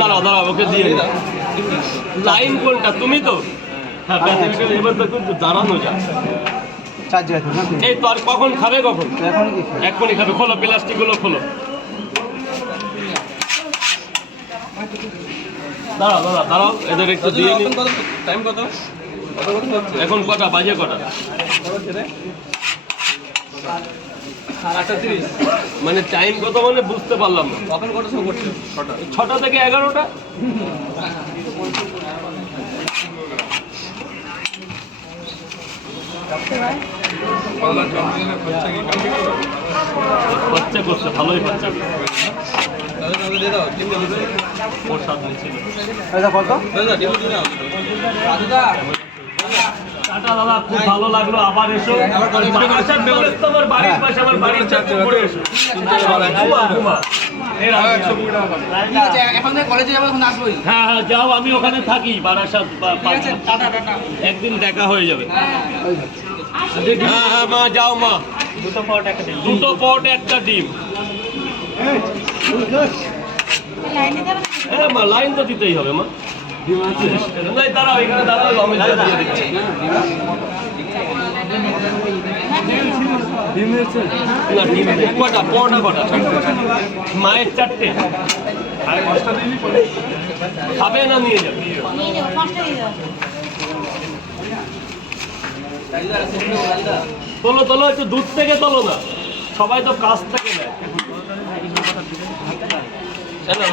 দাঁড়াও দাঁড়াও, ওকে দিয়ে লাইন কোনটা? তুমি তো হ্যাঁ, এবার তো কিন্তু দাঁড়ানো যায়। এই তো আর কখন খাবে? কখন? এখনই খাবে। খোলো প্লাস্টিকগুলো, খোলো। দাঁড়াও দাঁড়াও দাঁড়াও, এদের একটু দিয়ে নিন। টাইম কত? এখন কটা বাজে? কটা মানে টাইম কত মানে বুঝতে পারলাম না। কখন কটা শো করছে? 6টা থেকে 11টা। বাচ্চা করছে, ভালোই বাচ্চা করছে। দাদা খুব ভালো লাগলো, আবার এসো। তোমার বাড়ির পাশে, আমার বাড়ির চারটে পড়ে এসো। হ্যাঁ হ্যাঁ যাও, আমি ওখানে থাকি বারাসাত। একদিন দেখা হয়ে যাবে। হ্যাঁ হ্যাঁ মা, যাও মা। 2টো পট একটা ডিম। হ্যাঁ মা, লাইন তো দিতেই হবে মা। দাঁড়াও এখানে, দাঁড়াও, আমি দিয়ে দিচ্ছি। না ডিম কটা? পটা কটা? মায়ের 4টে। খাবে না নিয়ে যাবে? তোলো তোলো, একটু দূর থেকে তোলো না, সবাই তো কাছ থেকে নেয়।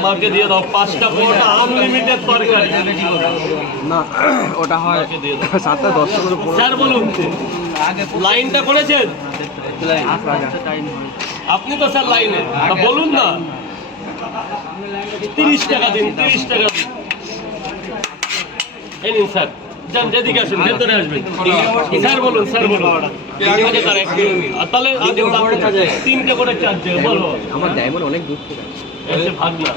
মাকে দিয়ে দাও 5টা পরোটা, আনলিমিটেড তরকারি। না ওটা হয় 7টা 10টা করে। স্যার বলুন, লাইনটা করেছেন আপনি তো স্যার লাইনে? বলুন না। 30 টাকা দিন, 30 টাকা দিন। এই নিন স্যার, যান যেদিকে আসেন, ভেতরে আসবেন। স্যার বলুন, স্যার বলুন। তাহলে 3টে করে চার্জ বলো। আমার ডায়মন্ড অনেক দূর থেকে ভাগনা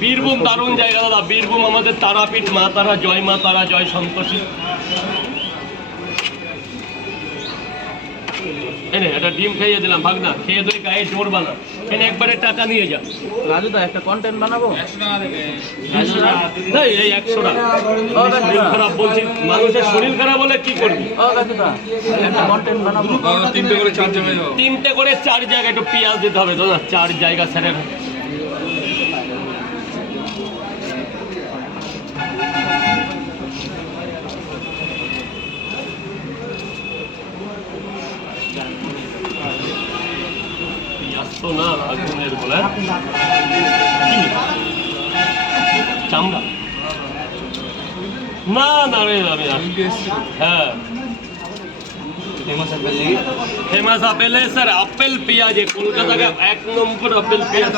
বীরভূম, দারুণ জায়গা দাদা। বীরভূম আমাদের তারাপীঠ, মা তারা, জয় মা তারা, জয় সন্তোষী। এনে একটা ডিম খাইয়ে দিলাম, ভাগনা খেয়ে দই, গায়ে জোর বানা। এনে একবারে টাকা নিয়ে যা। রাজু দা একটা কন্টেন্ট বানাবো। 100 টাকা। এই 100 টাকা। শরীর খারাপ বলছি, মানুষের শরীর খারাপ হলে কি করবি? একটা কন্টেন্ট বানাবো। 3টে করে 4 জায়গায় একটু পেঁয়াজ দিতে হবে তো না? 4 জায়গা স্যারের। না আগুনের বলে চামড়া না না রে, আমি হ্যাঁ ফেমাস আপেল স্যার। আপেল পেঁয়াজ, কলকাতা 1 নম্বর আপেল পেঁয়াজ।